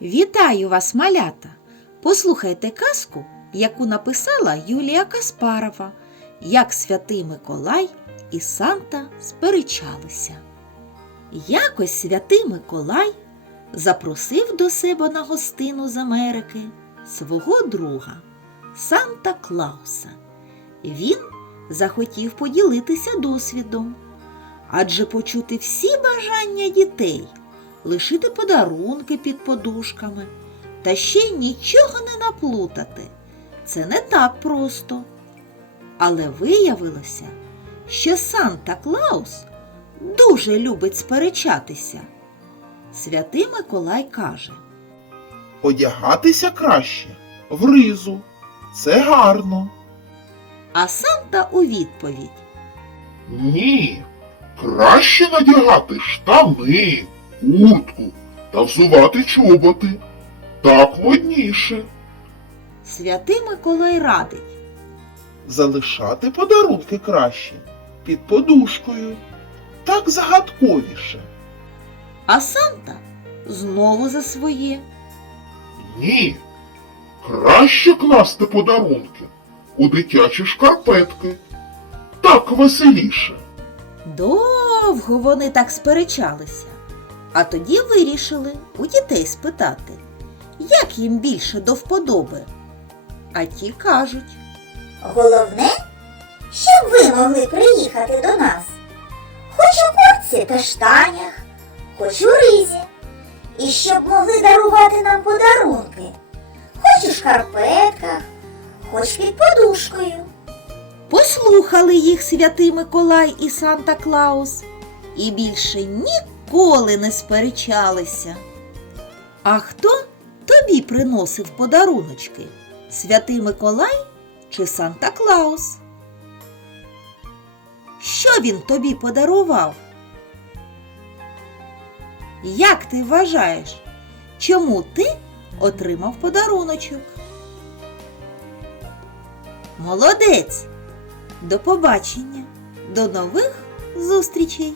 Вітаю вас, малята! Послухайте казку, яку написала Юлія Каспарова, як святий Миколай і Санта сперечалися. Якось святий Миколай запросив до себе на гостину з Америки свого друга Санта Клауса. Він захотів поділитися досвідом, адже почути всі бажання дітей, лишити подарунки під подушками та ще й нічого не наплутати. Це не так просто. Але виявилося, що Санта Клаус дуже любить сперечатися. Святий Миколай каже, Одягатися краще в ризу. Це гарно. а Санта у відповідь Ні, краще надягати штани, куртку та взувати чоботи. Так модніше. Святий Миколай радить, Залишати подарунки краще під подушкою. Так загадковіше. а Санта знову за своє. Ні. Краще класти подарунки у дитячі шкарпетки. Так веселіше. Довго вони так сперечалися, а тоді вирішили у дітей спитати, як їм більше до вподоби. А ті кажуть, Головне, щоб ви могли приїхати до нас. Хоч у куртці та штанях, хоч у ризі. І щоб могли дарувати нам подарунки. Хоч у шкарпетках, хоч під подушкою. послухали їх святий Миколай і Санта Клаус і більше ніколи не сперечалися. А хто тобі приносив подаруночки? Святий Миколай чи Санта Клаус? Що він тобі подарував? Як ти вважаєш, чому ти отримав подаруночок? Молодець! До побачення! До нових зустрічей!